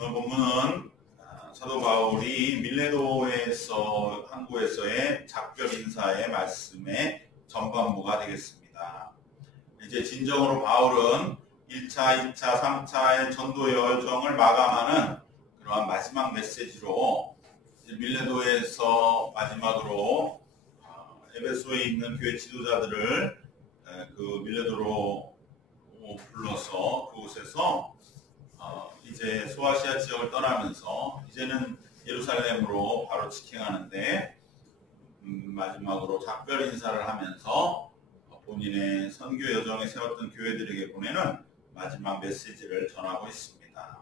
오늘 본문은 사도 바울이 밀레도에서 항구에서의 작별 인사의 말씀의 전반부가 되겠습니다. 이제 진정으로 바울은 1차, 2차, 3차의 전도 여정을 마감하는 그러한 마지막 메시지로 밀레도에서 마지막으로 에베소에 있는 교회 지도자들을 그 밀레도로 불러서 그곳에서 이제 소아시아 지역을 떠나면서 이제는 예루살렘으로 바로 직행하는데 마지막으로 작별 인사를 하면서 본인의 선교 여정에 세웠던 교회들에게 보내는 마지막 메시지를 전하고 있습니다.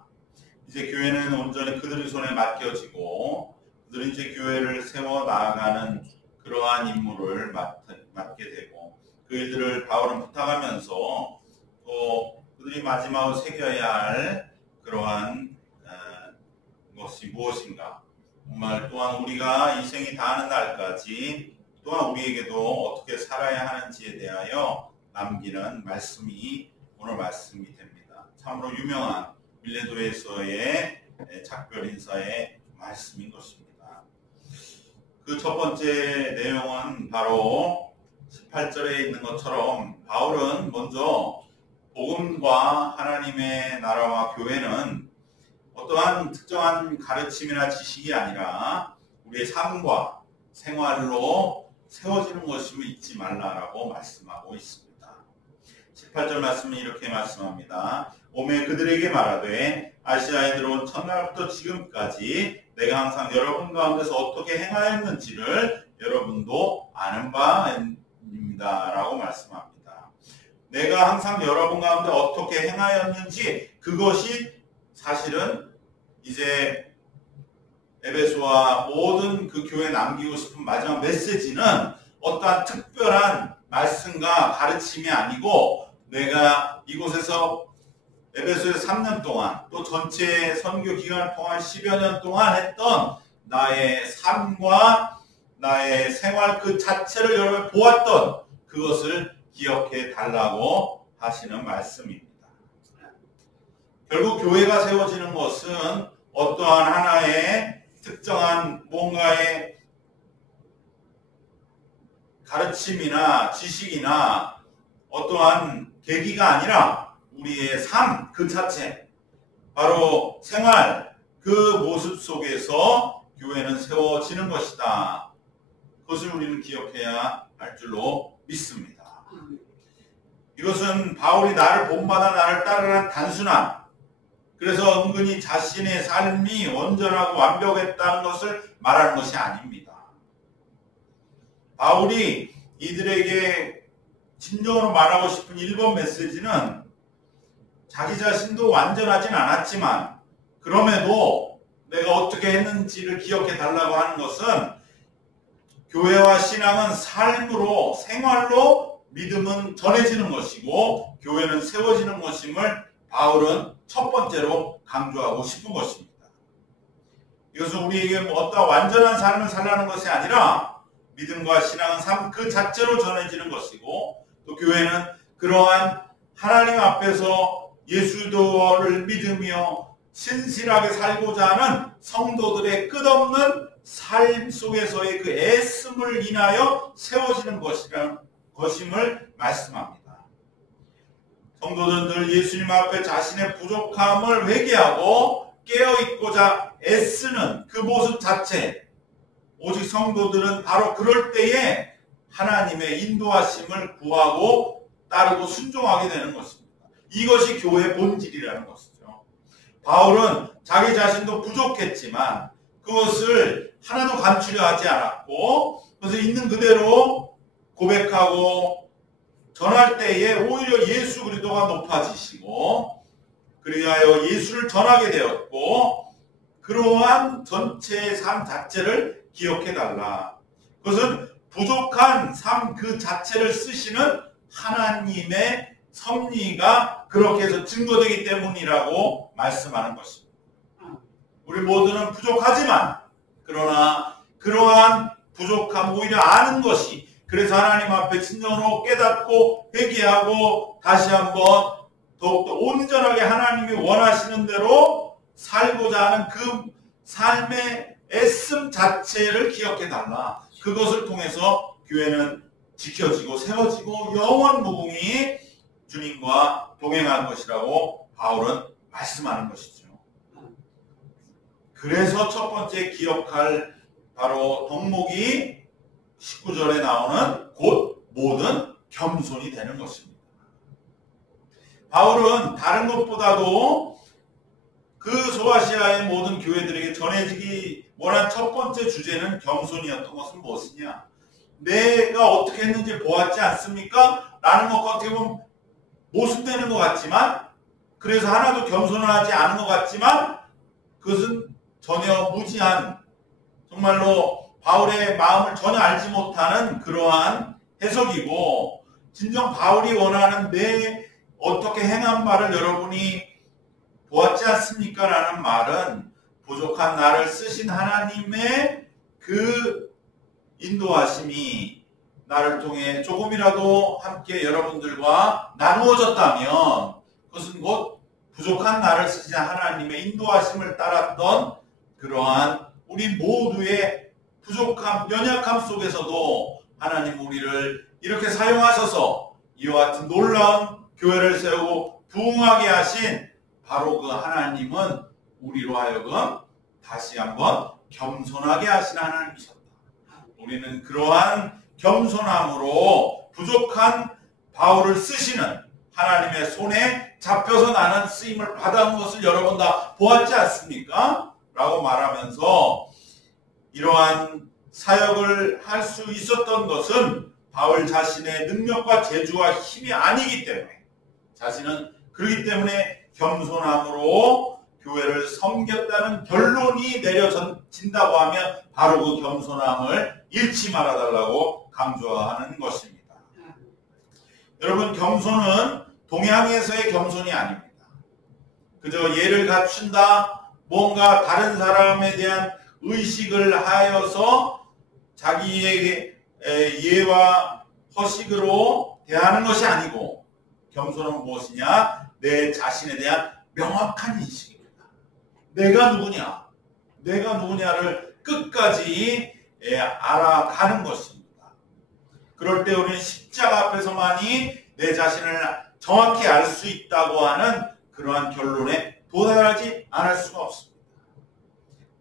이제 교회는 온전히 그들의 손에 맡겨지고 그들은 이제 교회를 세워 나아가는 그러한 임무를 맡게 되고 그 일들을 바울은 부탁하면서 또 그들이 마지막으로 새겨야 할 그러한 것이 무엇인가, 정말 또한 우리가 이 생이 다하는 날까지 또한 우리에게도 어떻게 살아야 하는지에 대하여 남기는 말씀이 오늘 말씀이 됩니다. 참으로 유명한 밀레도에서의 작별 인사의 말씀인 것입니다. 그 첫 번째 내용은 바로 18절에 있는 것처럼 바울은 먼저 복음과 하나님의 나라와 교회는 어떠한 특정한 가르침이나 지식이 아니라 우리의 삶과 생활로 세워지는 것임을 잊지 말라라고 말씀하고 있습니다. 18절 말씀은 이렇게 말씀합니다. 오매 그들에게 말하되 아시아에 들어온 첫날부터 지금까지 내가 항상 여러분 가운데서 어떻게 행하였는지를 여러분도 아는 바입니다 라고 말씀합니다. 내가 항상 여러분 가운데 어떻게 행하였는지, 그것이 사실은 이제 에베소와 모든 그 교회에 남기고 싶은 마지막 메시지는 어떠한 특별한 말씀과 가르침이 아니고 내가 이곳에서 에베소에서 3년 동안 또 전체 선교 기간 동안 10여 년 동안 했던 나의 삶과 나의 생활 그 자체를 여러분 보았던 그것을 기억해 달라고 하시는 말씀입니다. 결국 교회가 세워지는 것은 어떠한 하나의 특정한 뭔가의 가르침이나 지식이나 어떠한 계기가 아니라 우리의 삶 그 자체, 바로 생활 그 모습 속에서 교회는 세워지는 것이다. 그것을 우리는 기억해야 할 줄로 믿습니다. 이것은 바울이 나를 본받아 나를 따르는 단순한, 그래서 은근히 자신의 삶이 온전하고 완벽했다는 것을 말하는 것이 아닙니다. 바울이 이들에게 진정으로 말하고 싶은 1번 메시지는 자기 자신도 완전하진 않았지만 그럼에도 내가 어떻게 했는지를 기억해 달라고 하는 것은 교회와 신앙은 삶으로, 생활로 믿음은 전해지는 것이고 교회는 세워지는 것임을 바울은 첫 번째로 강조하고 싶은 것입니다. 이것은 우리에게 어떤 완전한 삶을 살라는 것이 아니라 믿음과 신앙은 삶 그 자체로 전해지는 것이고 또 교회는 그러한 하나님 앞에서 예수도를 믿으며 신실하게 살고자 하는 성도들의 끝없는 삶 속에서의 그 애씀을 인하여 세워지는 것임을 말씀합니다. 성도들은 늘 예수님 앞에 자신의 부족함을 회개하고 깨어있고자 애쓰는 그 모습 자체, 오직 성도들은 바로 그럴 때에 하나님의 인도하심을 구하고 따르고 순종하게 되는 것입니다. 이것이 교회의 본질이라는 것이죠. 바울은 자기 자신도 부족했지만 그것을 하나도 감추려 하지 않았고 그것을 있는 그대로 고백하고 전할 때에 오히려 예수 그리스도가 높아지시고 그리하여 예수를 전하게 되었고 그러한 전체의 삶 자체를 기억해달라. 그것은 부족한 삶 그 자체를 쓰시는 하나님의 섭리가 그렇게 해서 증거되기 때문이라고 말씀하는 것입니다. 우리 모두는 부족하지만 그러나 그러한 부족함 오히려 아는 것이, 그래서 하나님 앞에 진정으로 깨닫고 회개하고 다시 한번 더욱더 온전하게 하나님이 원하시는 대로 살고자 하는 그 삶의 애씀 자체를 기억해달라. 그것을 통해서 교회는 지켜지고 세워지고 영원 무궁히 주님과 동행할 것이라고 바울은 말씀하는 것이죠. 그래서 첫 번째 기억할 바로 덕목이 19절에 나오는 곧 모든 겸손이 되는 것입니다. 바울은 다른 것보다도 그 소아시아의 모든 교회들에게 전해지기 원한 첫 번째 주제는 겸손이었던 것은 무엇이냐? 내가 어떻게 했는지 보았지 않습니까? 라는 것과 어떻게 보면 모순되는 것 같지만, 그래서 하나도 겸손하지 않은 것 같지만, 그것은 전혀 무지한, 정말로 바울의 마음을 전혀 알지 못하는 그러한 해석이고, 진정 바울이 원하는 내 어떻게 행한 바를 여러분이 보았지 않습니까? 라는 말은 부족한 나를 쓰신 하나님의 그 인도하심이 나를 통해 조금이라도 함께 여러분들과 나누어졌다면 그것은 곧 부족한 나를 쓰신 하나님의 인도하심을 따랐던 그러한 우리 모두의 부족함, 연약함 속에서도 하나님 우리를 이렇게 사용하셔서 이와 같은 놀라운 교회를 세우고 부흥하게 하신 바로 그 하나님은 우리로 하여금 다시 한번 겸손하게 하신 하나님이셨다. 우리는 그러한 겸손함으로 부족한 바울을 쓰시는 하나님의 손에 잡혀서 나는 쓰임을 받아온 것을 여러분 다 보았지 않습니까? 라고 말하면서 이러한 사역을 할 수 있었던 것은 바울 자신의 능력과 재주와 힘이 아니기 때문에, 자신은 그렇기 때문에 겸손함으로 교회를 섬겼다는 결론이 내려진다고 하면 바로 그 겸손함을 잃지 말아달라고 강조하는 것입니다. 여러분, 겸손은 동양에서의 겸손이 아닙니다. 그저 예를 갖춘다, 뭔가 다른 사람에 대한 의식을 하여서 자기에게 예와 허식으로 대하는 것이 아니고, 겸손은 무엇이냐? 내 자신에 대한 명확한 인식입니다. 내가 누구냐? 내가 누구냐를 끝까지 알아가는 것입니다. 그럴 때 우리는 십자가 앞에서만이 내 자신을 정확히 알 수 있다고 하는 그러한 결론에 도달하지 않을 수가 없습니다.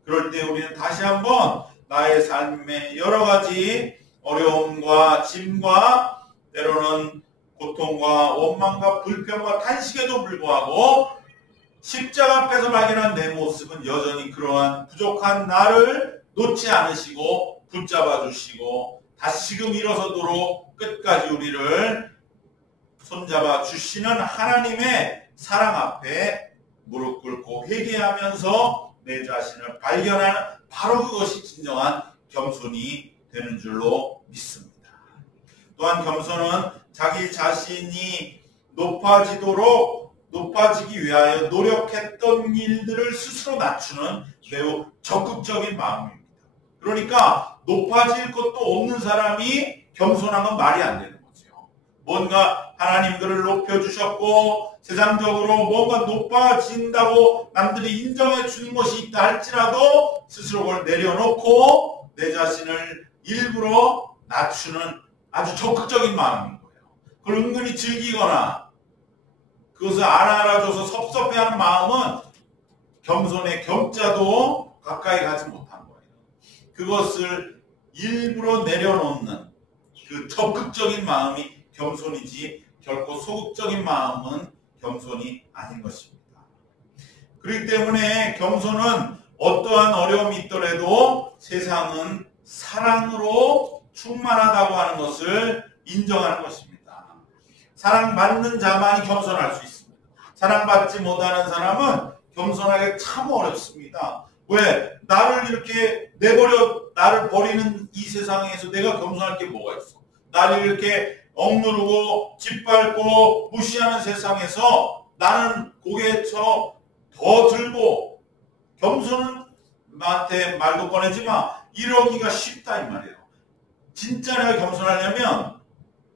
그럴 때 우리는 다시 한번 나의 삶의 여러 가지 어려움과 짐과 때로는 고통과 원망과 불평과 탄식에도 불구하고 십자가 앞에서 발견한 내 모습은 여전히 그러한 부족한 나를 놓지 않으시고 붙잡아 주시고 다시금 일어서도록 끝까지 우리를 손잡아 주시는 하나님의 사랑 앞에 무릎 꿇고 회개하면서 내 자신을 발견하는 바로 그것이 진정한 겸손이 되는 줄로 믿습니다. 또한 겸손은 자기 자신이 높아지기 위하여 노력했던 일들을 스스로 낮추는 매우 적극적인 마음입니다. 그러니까 높아질 것도 없는 사람이 겸손한 건 말이 안 되는 거죠. 뭔가 하나님 그를 높여주셨고 세상적으로 뭔가 높아진다고 남들이 인정해 주는 것이 있다 할지라도 스스로 그걸 내려놓고 내 자신을 일부러 낮추는 아주 적극적인 마음인 거예요. 그걸 은근히 즐기거나 그것을 안 알아줘서 섭섭해하는 마음은 겸손의 겸자도 가까이 가지 못한 거예요. 그것을 일부러 내려놓는 그 적극적인 마음이 겸손이지 결코 소극적인 마음은 겸손이 아닌 것입니다. 그렇기 때문에 겸손은 어떠한 어려움이 있더라도 세상은 사랑으로 충만하다고 하는 것을 인정하는 것입니다. 사랑받는 자만이 겸손할 수 있습니다. 사랑받지 못하는 사람은 겸손하기 참 어렵습니다. 왜? 나를 이렇게 나를 버리는 이 세상에서 내가 겸손할 게 뭐가 있어? 나를 이렇게 억누르고 짓밟고 무시하는 세상에서 나는 고개 쳐 더 들고 겸손은 나한테 말도 꺼내지 마. 이러기가 쉽다 이 말이에요. 진짜 내가 겸손하려면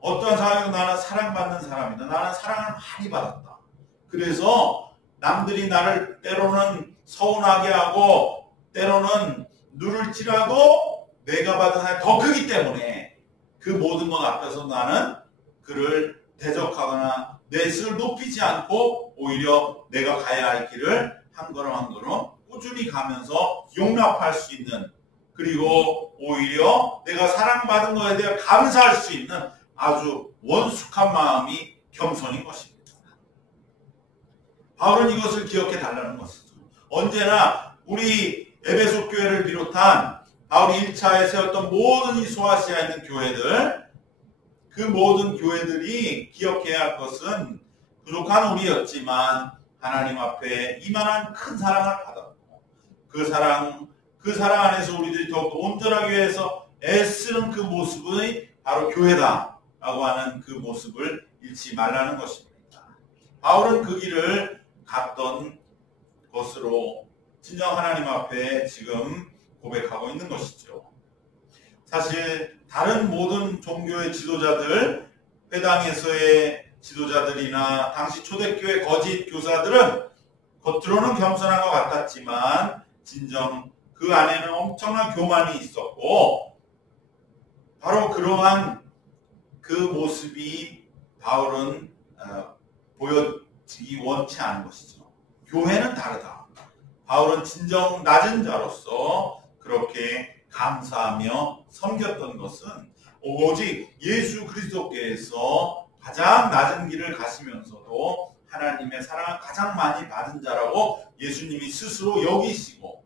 어떠한 상황에서 나는 사랑받는 사람이다. 나는 사랑을 많이 받았다. 그래서 남들이 나를 때로는 서운하게 하고 때로는 누를 찌라도 내가 받은 상이 더 크기 때문에 그 모든 것 앞에서 나는 그를 대적하거나 내 스를 높이지 않고 오히려 내가 가야 할 길을 한 걸음 한 걸음 꾸준히 가면서 용납할 수 있는, 그리고 오히려 내가 사랑받은 것에 대해 감사할 수 있는 아주 원숙한 마음이 겸손인 것입니다. 바울은 이것을 기억해 달라는 것이죠. 언제나 우리 에베소 교회를 비롯한 바울이 1차에 세웠던 모든 이 소아시아에 있는 교회들, 그 모든 교회들이 기억해야 할 것은 부족한 우리였지만 하나님 앞에 이만한 큰 사랑을 받았고 그 사랑 안에서 우리들이 더욱 온전하기 위해서 애쓰는 그 모습이 바로 교회다라고 하는 그 모습을 잃지 말라는 것입니다. 바울은 그 길을 갔던 것으로 진정 하나님 앞에 지금 고백하고 있는 것이죠. 사실 다른 모든 종교의 지도자들, 회당에서의 지도자들이나 당시 초대교회 거짓 교사들은 겉으로는 겸손한 것 같았지만 진정 그 안에는 엄청난 교만이 있었고, 바로 그러한 그 모습이 바울은 보여지기 원치 않은 것이죠. 교회는 다르다. 바울은 진정 낮은 자로서 그렇게 감사하며 섬겼던 것은 오직 예수 그리스도께서 가장 낮은 길을 가시면서도 하나님의 사랑을 가장 많이 받은 자라고 예수님이 스스로 여기시고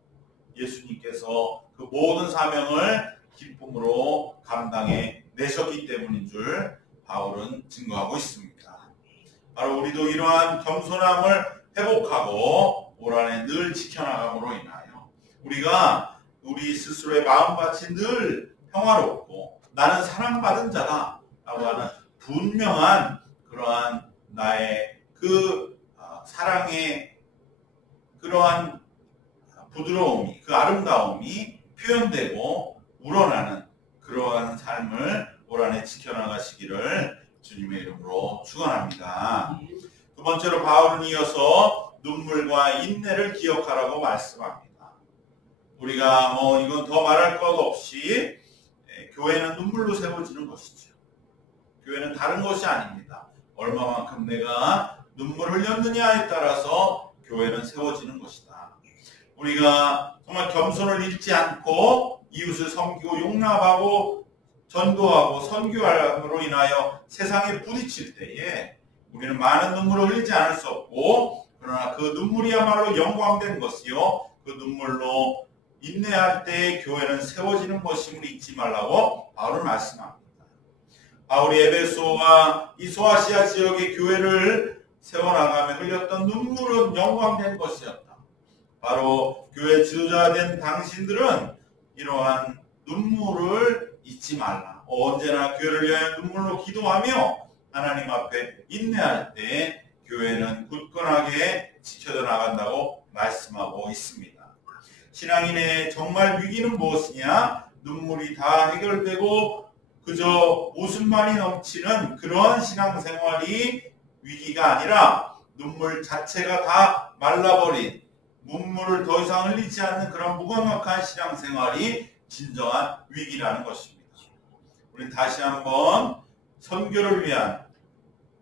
예수님께서 그 모든 사명을 기쁨으로 감당해 내셨기 때문인 줄 바울은 증거하고 있습니다. 바로 우리도 이러한 겸손함을 회복하고 올 한해 늘 지켜나감으로 인하여 우리가 우리 스스로의 마음밭이 늘 평화롭고 나는 사랑받은 자다 라고 하는 분명한 그러한 나의 그 사랑의 그러한 부드러움이, 그 아름다움이 표현되고 우러나는 그러한 삶을 올 한해 지켜나가시기를 주님의 이름으로 축원합니다. 두 번째로 바울은 이어서 눈물과 인내를 기억하라고 말씀합니다. 우리가 이건 더 말할 것 없이 교회는 눈물로 세워지는 것이죠. 교회는 다른 것이 아닙니다. 얼마만큼 내가 눈물을 흘렸느냐에 따라서 교회는 세워지는 것이다. 우리가 정말 겸손을 잃지 않고 이웃을 섬기고 용납하고 전도하고 선교함으로 인하여 세상에 부딪힐 때에 우리는 많은 눈물을 흘리지 않을 수 없고, 그러나 그 눈물이야말로 영광된 것이요 그 눈물로 인내할 때 교회는 세워지는 것임을 잊지 말라고 바울은 말씀합니다. 바울이 에베소와 이 소아시아 지역의 교회를 세워나가며 흘렸던 눈물은 영광된 것이었다. 바로 교회 지도자가 된 당신들은 이러한 눈물을 잊지 말라. 언제나 교회를 위하여 눈물로 기도하며 하나님 앞에 인내할 때 교회는 굳건하게 지켜져 나간다고 말씀하고 있습니다. 신앙인의 정말 위기는 무엇이냐? 눈물이 다 해결되고 그저 웃음만이 넘치는 그러한 신앙생활이 위기가 아니라 눈물 자체가 다 말라버린, 눈물을 더 이상 흘리지 않는 그런 무감각한 신앙생활이 진정한 위기라는 것입니다. 우리는 다시 한번 선교를 위한,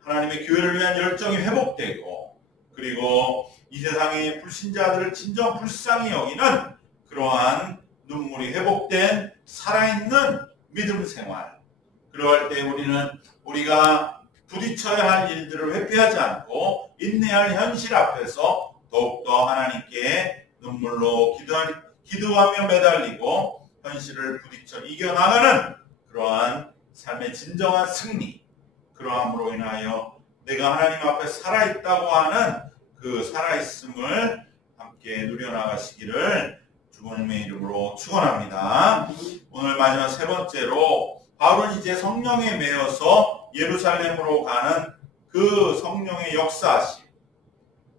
하나님의 교회를 위한 열정이 회복되고, 그리고 이 세상의 불신자들을 진정 불쌍히 여기는 그러한 눈물이 회복된 살아있는 믿음 생활, 그러할 때 우리는 우리가 부딪혀야 할 일들을 회피하지 않고 인내할 현실 앞에서 더욱더 하나님께 눈물로 기도하며 매달리고 현실을 부딪혀 이겨나가는 그러한 삶의 진정한 승리, 그러함으로 인하여 내가 하나님 앞에 살아있다고 하는 그 살아있음을 함께 누려나가시기를 주님의 이름으로 축원합니다. 오늘 마지막 세 번째로 바울은 이제 성령에 매여서 예루살렘으로 가는 그 성령의 역사하심,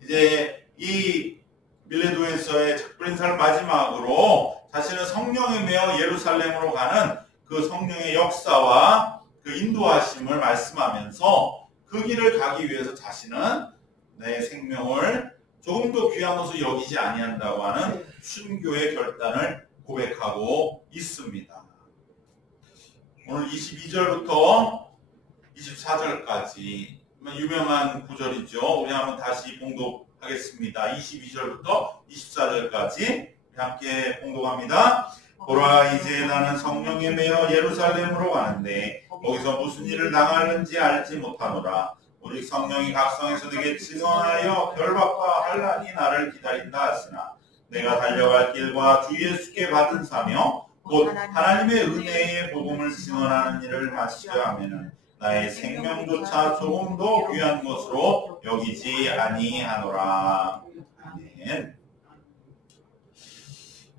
이제 이 밀레도에서의 작별 인사를 마지막으로 자신은 성령에 매여 예루살렘으로 가는 그 성령의 역사와 그 인도하심을 말씀하면서 그 길을 가기 위해서 자신은 내 생명을 조금도 귀한 것을 여기지 아니한다고 하는 순교의 결단을 고백하고 있습니다. 오늘 22절부터 24절까지 유명한 구절이죠. 우리 한번 다시 봉독하겠습니다. 22절부터 24절까지 함께 봉독합니다. 보라, 이제 나는 성령에 매여 예루살렘으로 가는데 거기서 무슨 일을 당하는지 알지 못하노라. 오직 성령이 각성에서 내게 증언하여 결박과 환난이 나를 기다린다 하시나 내가 달려갈 길과 주 예수께 받은 사명 곧 하나님의 은혜의 복음을 증언하는 일을 마치려 하면은 나의 생명조차 조금도 귀한 것으로 여기지 아니하노라. 아멘.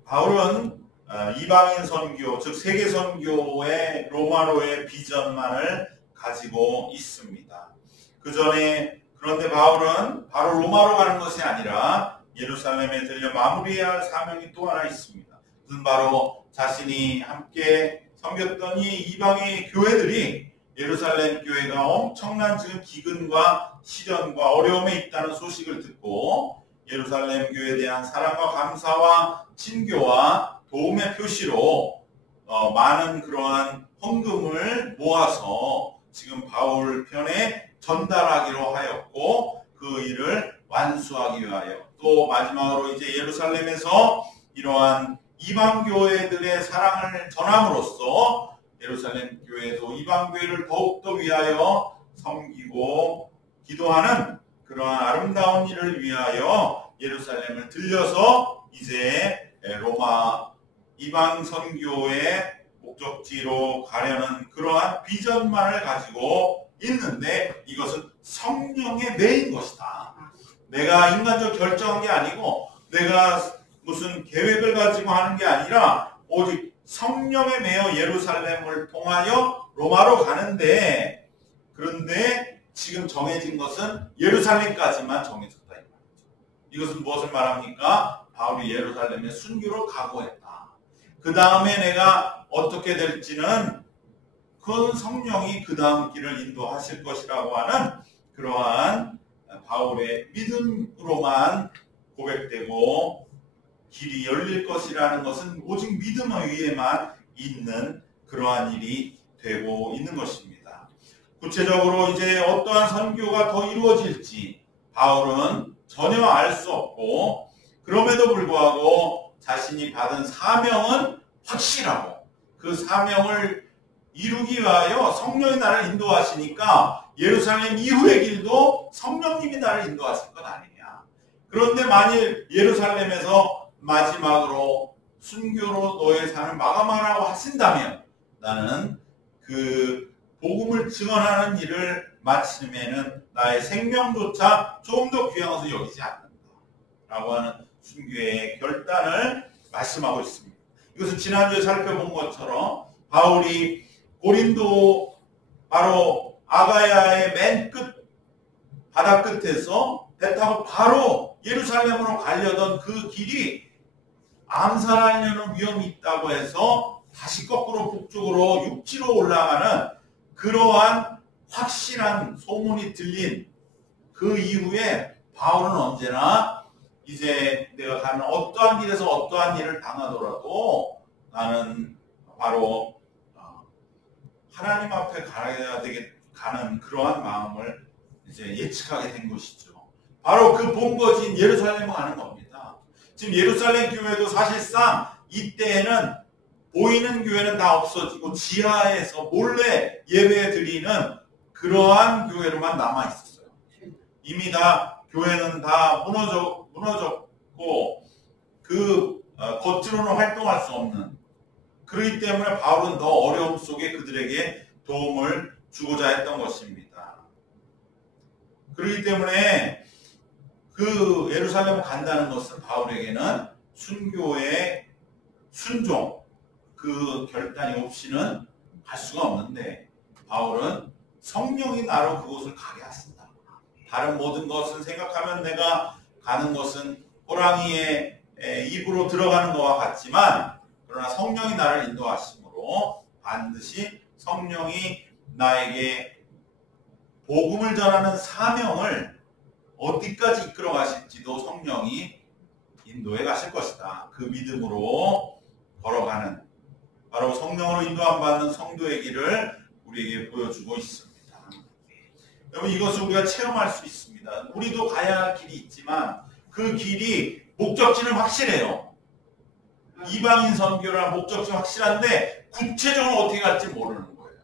바울은 이방인 선교, 즉 세계 선교의 로마로의 비전만을 가지고 있습니다. 그 전에 그런데 바울은 바로 로마로 가는 것이 아니라 예루살렘에 들려 마무리해야 할 사명이 또 하나 있습니다. 그것은 바로 자신이 함께 섬겼던 이 이방의 교회들이 예루살렘 교회가 엄청난 지금 기근과 시련과 어려움에 있다는 소식을 듣고 예루살렘 교회에 대한 사랑과 감사와 친교와 도움의 표시로 많은 그러한 헌금을 모아서 지금 바울 편에 전달하기로 하였고 그 일을 완수하기 위하여 또 마지막으로 이제 예루살렘에서 이러한 이방 교회들의 사랑을 전함으로써 예루살렘 교회도 이방 교회를 더욱더 위하여 섬기고 기도하는 그러한 아름다운 일을 위하여 예루살렘을 들려서 이제 로마 이방 선교의 목적지로 가려는 그러한 비전만을 가지고 있는데 이것은 성령에 매인 것이다. 내가 인간적으로 결정한 게 아니고 내가 무슨 계획을 가지고 하는 게 아니라 오직 성령에 매여 예루살렘을 통하여 로마로 가는데 그런데 지금 정해진 것은 예루살렘까지만 정해졌다. 이것은 무엇을 말합니까? 바울이 예루살렘에 순교를 각오했다. 그 다음에 내가 어떻게 될지는 그 성령이 그 다음 길을 인도하실 것이라고 하는 그러한 바울의 믿음으로만 고백되고 길이 열릴 것이라는 것은 오직 믿음 위에만 있는 그러한 일이 되고 있는 것입니다. 구체적으로 이제 어떠한 선교가 더 이루어질지 바울은 전혀 알 수 없고 그럼에도 불구하고 자신이 받은 사명은 확실하고 그 사명을 이루기 위하여 성령이 나를 인도하시니까 예루살렘 이후의 길도 성령님이 나를 인도하실 것 아니냐. 그런데 만일 예루살렘에서 마지막으로 순교로 너의 삶을 마감하라고 하신다면 나는 그 복음을 증언하는 일을 마치면은 나의 생명조차 조금 더 귀한 것을 여기지 않는다. 라고 하는 순교의 결단을 말씀하고 있습니다. 이것은 지난주에 살펴본 것처럼 바울이 고린도 바로 아가야의 맨 끝 바다 끝에서 배 타고 바로 예루살렘으로 가려던 그 길이 암살하려는 위험이 있다고 해서 다시 거꾸로 북쪽으로 육지로 올라가는 그러한 확실한 소문이 들린 그 이후에 바울은 언제나 이제 내가 가는 어떠한 길에서 어떠한 일을 당하더라도 나는 바로 하나님 앞에 가는 그러한 마음을 이제 예측하게 된 것이죠. 바로 그 본거지인 예루살렘에 가는 겁니다. 지금 예루살렘 교회도 사실상 이때에는 보이는 교회는 다 없어지고 지하에서 몰래 예배 드리는 그러한 교회로만 남아 있었어요. 이미 다 교회는 다 무너졌고 그 겉으로는 활동할 수 없는 그렇기 때문에 바울은 더 어려움 속에 그들에게 도움을 주고자 했던 것입니다. 그렇기 때문에 그 예루살렘을 간다는 것은 바울에게는 순교의 순종 그 결단이 없이는 갈 수가 없는데 바울은 성령이 나로 그곳을 가게 하신다. 다른 모든 것은 생각하면 내가 가는 것은 호랑이의 입으로 들어가는 것과 같지만 그러나 성령이 나를 인도하심으로 반드시 성령이 나에게 복음을 전하는 사명을 어디까지 이끌어 가실지도 성령이 인도해 가실 것이다. 그 믿음으로 걸어가는 바로 성령으로 인도함 받는 성도의 길을 우리에게 보여주고 있습니다. 여러분 이것을 우리가 체험할 수 있습니다. 우리도 가야 할 길이 있지만 그 길이 목적지는 확실해요. 이방인 선교라는 목적지는 확실한데 구체적으로 어떻게 갈지 모르는 거예요.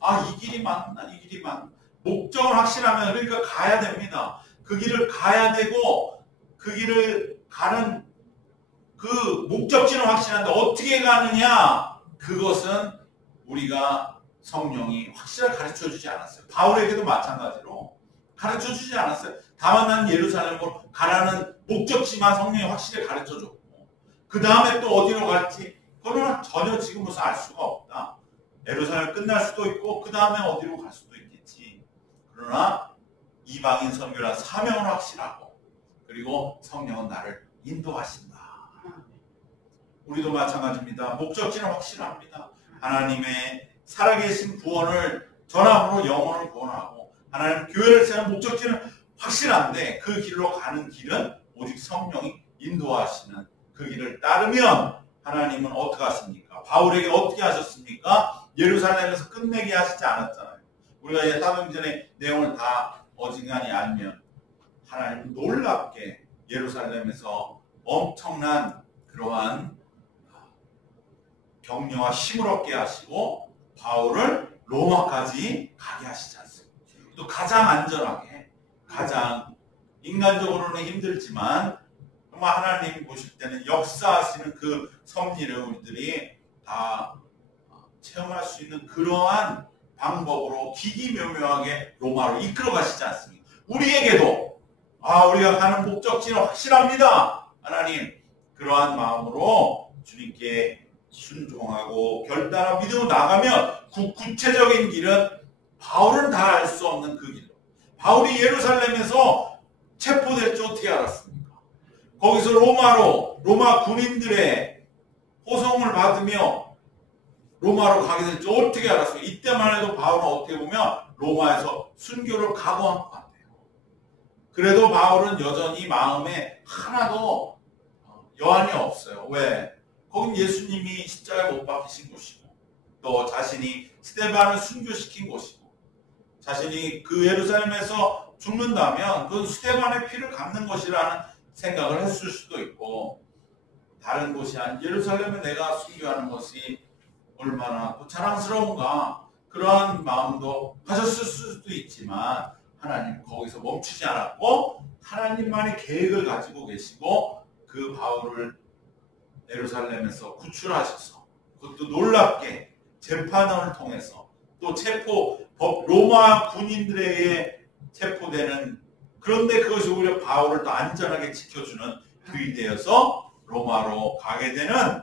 아, 이 길이 맞나? 이 길이 맞나? 목적은 확실하면 그러니까 가야 됩니다. 그 길을 가야 되고 그 길을 가는 그 목적지는 확실한데 어떻게 가느냐? 그것은 우리가 성령이 확실하게 가르쳐주지 않았어요. 바울에게도 마찬가지로 가르쳐주지 않았어요. 다만 나는 예루살렘으로 가라는 목적지만 성령이 확실히 가르쳐줬고 그 다음에 또 어디로 갈지 그거는 전혀 지금으로서 알 수가 없다. 예루살렘 끝날 수도 있고 그 다음에 어디로 갈 수도 있겠지. 그러나 이방인 선교란 사명은 확실하고 그리고 성령은 나를 인도하신다. 우리도 마찬가지입니다. 목적지는 확실합니다. 하나님의 살아계신 구원을 전함으로 영혼을 구원하고 하나님 교회를 세우는 목적지는 확실한데 그 길로 가는 길은 오직 성령이 인도하시는 그 길을 따르면 하나님은 어떻게 하십니까? 바울에게 어떻게 하셨습니까? 예루살렘에서 끝내게 하시지 않았잖아요. 우리가 이제 사도행전의 내용을 다 어지간히 알면 하나님은 놀랍게 예루살렘에서 엄청난 그러한 격려와 힘을 얻게 하시고 바울을 로마까지 가게 하시지 않습니까? 또 가장 안전하게 가장 인간적으로는 힘들지만 정말 하나님 보실 때는 역사하시는 그 섭리를 우리들이 다 체험할 수 있는 그러한 방법으로 기기묘묘하게 로마로 이끌어 가시지 않습니까? 우리에게도 우리가 가는 목적지는 확실합니다. 하나님 그러한 마음으로 주님께 순종하고 결단하고 믿음으로 나가면 구체적인 길은 바울은 다 알 수 없는 그 길로 바울이 예루살렘에서 체포될 줄 어떻게 알았습니까? 거기서 로마 군인들의 호송을 받으며 로마로 가게 될 줄 어떻게 알았어요? 이때만 해도 바울은 어떻게 보면 로마에서 순교를 각오한 것 같아요. 그래도 바울은 여전히 마음에 하나도 여한이 없어요. 왜? 거긴 예수님이 십자가에 못 박히신 곳이고 또 자신이 스데반을 순교시킨 곳이고 자신이 그 예루살렘에서 죽는다면 그건 스데반의 피를 갚는 것이라는 생각을 했을 수도 있고 다른 곳이 아닌 예루살렘에 내가 순교하는 것이 얼마나 또 자랑스러운가 그러한 마음도 가졌을 수도 있지만 하나님 거기서 멈추지 않았고 하나님만의 계획을 가지고 계시고 그 바울을 예루살렘에서 구출하셔서 그것도 놀랍게 재판을 통해서 또 로마 군인들에 의해 체포되는 그런데 그것이 오히려 바울을 더 안전하게 지켜주는 길이 되어서 로마로 가게 되는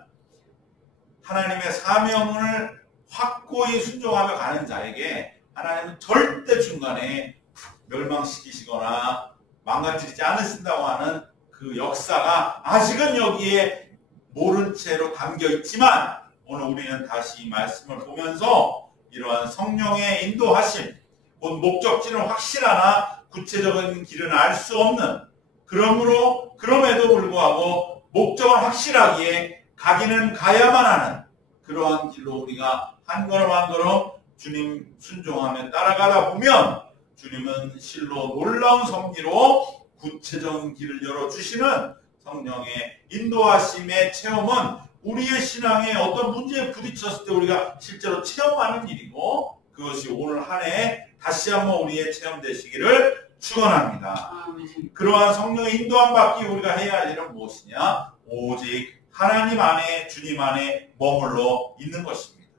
하나님의 사명을 확고히 순종하며 가는 자에게 하나님은 절대 중간에 멸망시키시거나 망가뜨리지 않으신다고 하는 그 역사가 아직은 여기에 모른 채로 담겨 있지만 오늘 우리는 다시 이 말씀을 보면서 이러한 성령의 인도하심, 곧 목적지는 확실하나 구체적인 길은 알 수 없는 그럼에도 불구하고 목적은 확실하기에 가기는 가야만 하는 그러한 길로 우리가 한 걸음 한 걸음 주님 순종하며 따라가다 보면 주님은 실로 놀라운 섭리로 구체적인 길을 열어주시는 성령의 인도하심의 체험은 우리의 신앙에 어떤 문제에 부딪혔을 때 우리가 실제로 체험하는 일이고 그것이 오늘 한 해 다시 한번 우리의 체험되시기를 축원합니다. 그러한 성령의 인도함 받기 우리가 해야 할 일은 무엇이냐? 오직 하나님 안에 주님 안에 머물러 있는 것입니다.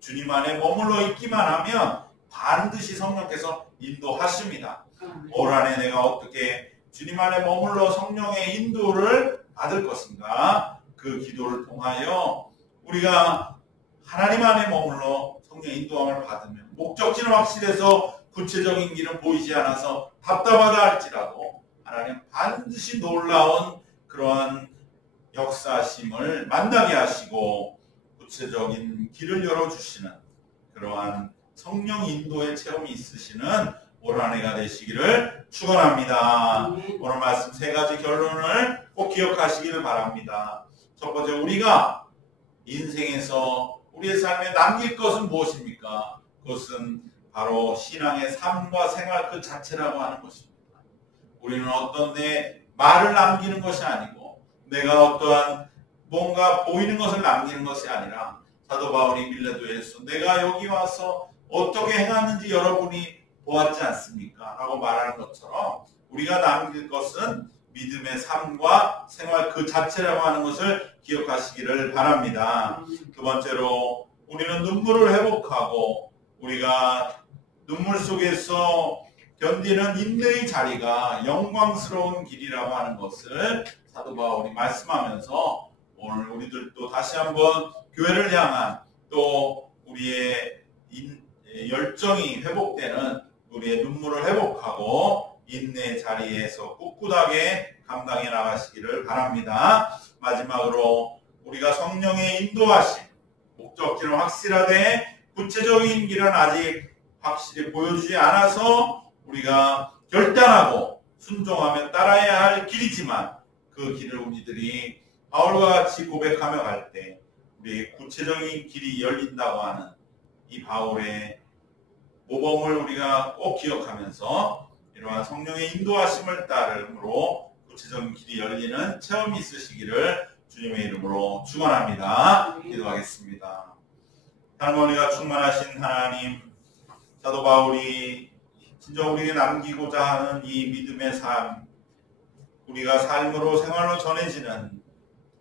주님 안에 머물러 있기만 하면 반드시 성령께서 인도하십니다. 올 한 해 내가 어떻게 주님 안에 머물러 성령의 인도를 받을 것인가? 그 기도를 통하여 우리가 하나님 안에 머물러 성령의 인도함을 받으면 목적지는 확실해서 구체적인 길은 보이지 않아서 답답하다 할지라도 하나님 반드시 놀라운 그러한 역사심을 만나게 하시고 구체적인 길을 열어주시는 그러한 성령 인도의 체험이 있으시는 올 한 해가 되시기를 축원합니다. 오늘 말씀 세 가지 결론을 꼭 기억하시기를 바랍니다. 첫 번째, 우리가 인생에서 우리의 삶에 남길 것은 무엇입니까? 그것은 바로 신앙의 삶과 생활 그 자체라고 하는 것입니다. 우리는 어떤 내 말을 남기는 것이 아니고 내가 어떠한 뭔가 보이는 것을 남기는 것이 아니라 사도 바울이 밀레도에서 내가 여기 와서 어떻게 행하는지 여러분이 보았지 않습니까? 라고 말하는 것처럼 우리가 남길 것은 믿음의 삶과 생활 그 자체라고 하는 것을 기억하시기를 바랍니다. 두 번째로 우리는 눈물을 회복하고 우리가 눈물 속에서 견디는 인내의 자리가 영광스러운 길이라고 하는 것을 사도 바울이 말씀하면서 오늘 우리들도 다시 한번 교회를 향한 또 우리의 열정이 회복되는 우리의 눈물을 회복하고 인내의 자리에서 꿋꿋하게 감당해 나가시기를 바랍니다. 마지막으로 우리가 성령의 인도하심, 목적지는 확실하되 구체적인 길은 아직 확실히 보여주지 않아서 우리가 결단하고 순종하며 따라야 할 길이지만 그 길을 우리들이 바울과 같이 고백하며 갈 때 우리의 구체적인 길이 열린다고 하는 이 바울의 모범을 우리가 꼭 기억하면서 이러한 성령의 인도하심을 따름으로 구체적인 길이 열리는 체험이 있으시기를 주님의 이름으로 축원합니다. 기도하겠습니다. 할머니가 충만하신 하나님, 사도 바울이 진정 우리에게 남기고자 하는 이 믿음의 삶, 우리가 삶으로 생활로 전해지는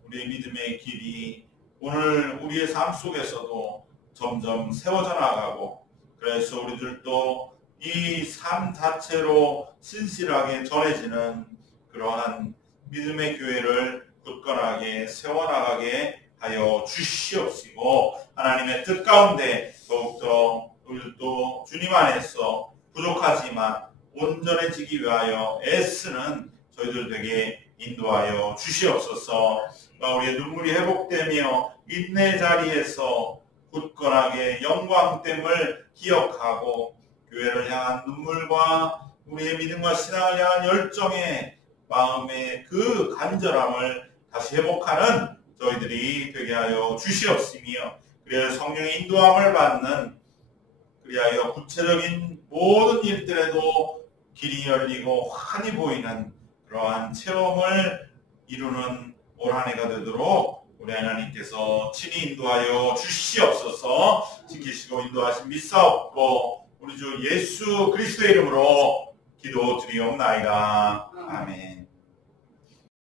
우리의 믿음의 길이 오늘 우리의 삶 속에서도 점점 세워져 나가고, 그래서 우리들도 이 삶 자체로 신실하게 전해지는 그러한 믿음의 교회를 굳건하게 세워나가게 하여 주시옵시고, 하나님의 뜻 가운데 더욱더 우리들도 주님 안에서 부족하지만 온전해지기 위하여 애쓰는 저희들 되게 인도하여 주시옵소서. 우리의 눈물이 회복되며 인내 자리에서 굳건하게 영광됨을 기억하고 교회를 향한 눈물과 우리의 믿음과 신앙을 향한 열정의 마음의 그 간절함을 다시 회복하는 저희들이 되게 하여 주시옵시며, 그래야 성령의 인도함을 받는, 그리하여 구체적인 모든 일들에도 길이 열리고 환히 보이는 그러한 체험을 이루는 올 한 해가 되도록 우리 하나님께서 친히 인도하여 주시옵소서. 지키시고 인도하신 믿사옵고 우리 주 예수 그리스도의 이름으로 기도드리옵나이다. 아멘.